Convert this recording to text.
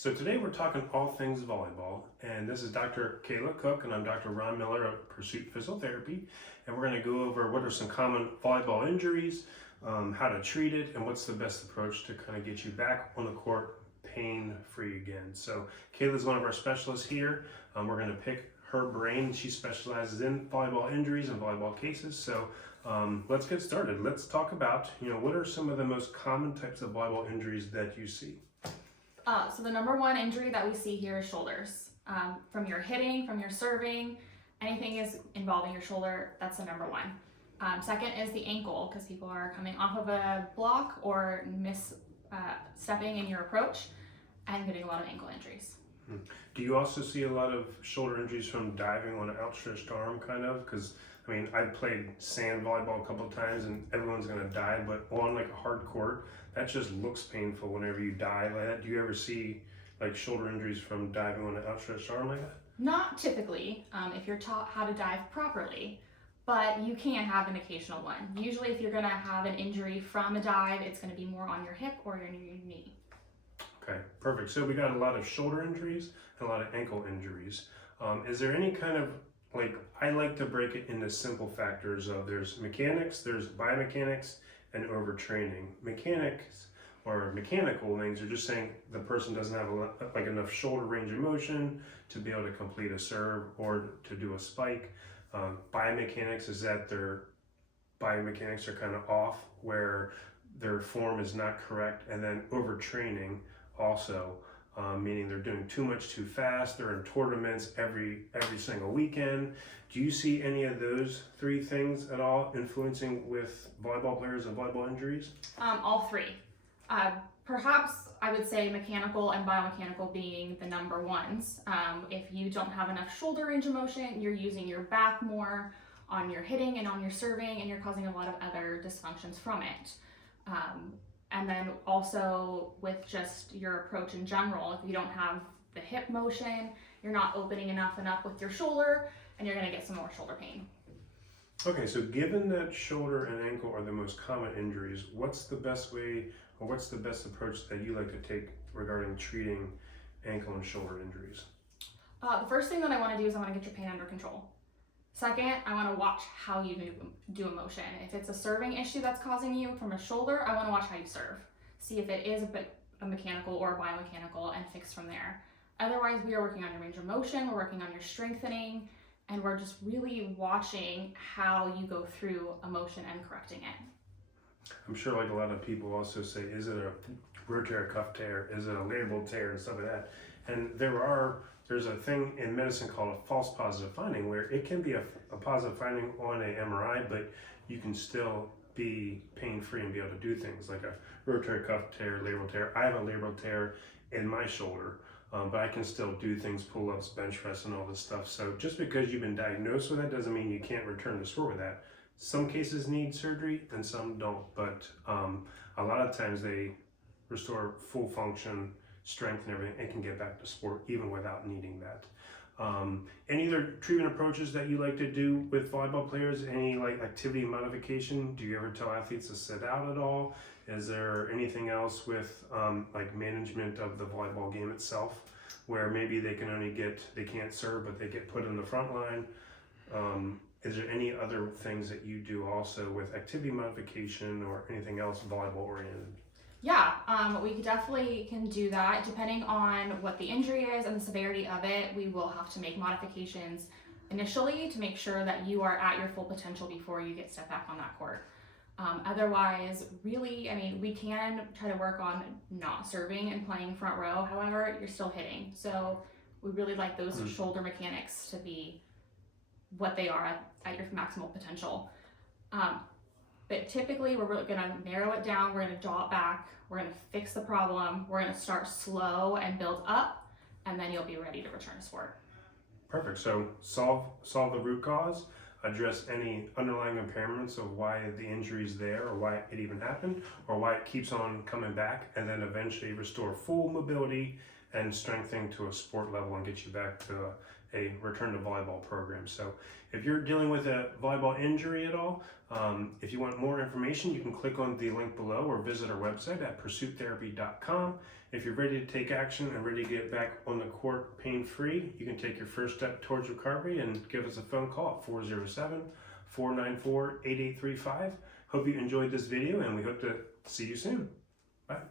So today we're talking all things volleyball, and this is Dr. Kayla Cook, and I'm Dr. Ron Miller of Pursuit Physiotherapy, and we're going to go over what are some common volleyball injuries, how to treat it, and what's the best approach to kind of get you back on the court pain-free again. So Kayla's one of our specialists here. We're going to pick her brain. She specializes in volleyball injuries and volleyball cases. So let's get started. Let's talk about, what are some of the most common types of volleyball injuries that you see? So the number one injury that we see here is shoulders. From your hitting, from your serving, anything is involving your shoulder, that's the number one. Second is the ankle, because people are coming off of a block or stepping in your approach and getting a lot of ankle injuries. Do you also see a lot of shoulder injuries from diving on an outstretched arm, kind of? Because, I've played sand volleyball a couple of times and everyone's going to dive, but on like a hard court, that just looks painful whenever you dive like that. Do you ever see like shoulder injuries from diving on an outstretched arm like that? Not typically, if you're taught how to dive properly, but you can have an occasional one. Usually if you're going to have an injury from a dive, it's going to be more on your hip or your knee. Okay, perfect. So we got a lot of shoulder injuries and a lot of ankle injuries. Is there any kind of, I like to break it into simple factors of there's mechanics, there's biomechanics, and overtraining. Mechanics or mechanical things are just saying the person doesn't have enough shoulder range of motion to be able to complete a serve or to do a spike. Biomechanics is that their biomechanics are kind of off, where their form is not correct. And then overtraining also, meaning they're doing too much too fast. They're in tournaments every single weekend. Do you see any of those three things at all influencing with volleyball players and volleyball injuries? All three. Perhaps I would say mechanical and biomechanical being the number ones. If you don't have enough shoulder range of motion, you're using your back more on your hitting and on your serving, and you're causing a lot of other dysfunctions from it. And then also with just your approach in general, if you don't have the hip motion, you're not opening enough and up with your shoulder, and you're going to get some more shoulder pain. Okay, so given that shoulder and ankle are the most common injuries, what's the best way or what's the best approach that you like to take regarding treating ankle and shoulder injuries? The first thing that I want to do is I want to get your pain under control. Second, I want to watch how you do a motion. If it's a serving issue that's causing you from a shoulder, I want to watch how you serve. See if it is a mechanical or a biomechanical and fix from there. Otherwise, we are working on your range of motion, we're working on your strengthening, and we're just really watching how you go through a motion and correcting it. I'm sure like a lot of people also say, is it a rotator cuff tear? Is it a labral tear and stuff like that? And there's a thing in medicine called a false positive finding, where it can be a positive finding on an MRI, but you can still be pain-free and be able to do things like a rotator cuff tear, labral tear. I have a labral tear in my shoulder, but I can still do things, pull-ups, bench press, and all this stuff. So just because you've been diagnosed with that doesn't mean you can't return to sport with that. Some cases need surgery and some don't, but a lot of times they restore full function, strength and everything, and can get back to sport even without needing that. Any other treatment approaches that you like to do with volleyball players? Any activity modification? Do you ever tell athletes to sit out at all? Is there anything else with management of the volleyball game itself, where maybe they can't serve, but they get put in the front line? Is there any other things that you do also with activity modification or anything else volleyball oriented? Yeah, we definitely can do that. Depending on what the injury is and the severity of it, we will have to make modifications initially to make sure that you are at your full potential before you get stepped back on that court. Otherwise, really, we can try to work on not serving and playing front row. However, you're still hitting. So we really like those shoulder mechanics to be what they are at your maximal potential. But typically, we're really going to narrow it down, we're going to draw it back, we're going to fix the problem, we're going to start slow and build up, and then you'll be ready to return to sport. Perfect. So solve the root cause, address any underlying impairments of why the injury is there or why it even happened or why it keeps on coming back, and then eventually restore full mobility and strengthening to a sport level and get you back to a return to volleyball program. So if you're dealing with a volleyball injury at all, if you want more information, you can click on the link below or visit our website at pursuittherapy.com. If you're ready to take action and ready to get back on the court pain-free, you can take your first step towards recovery and give us a phone call at 407-494-8835. Hope you enjoyed this video, and we hope to see you soon. Bye.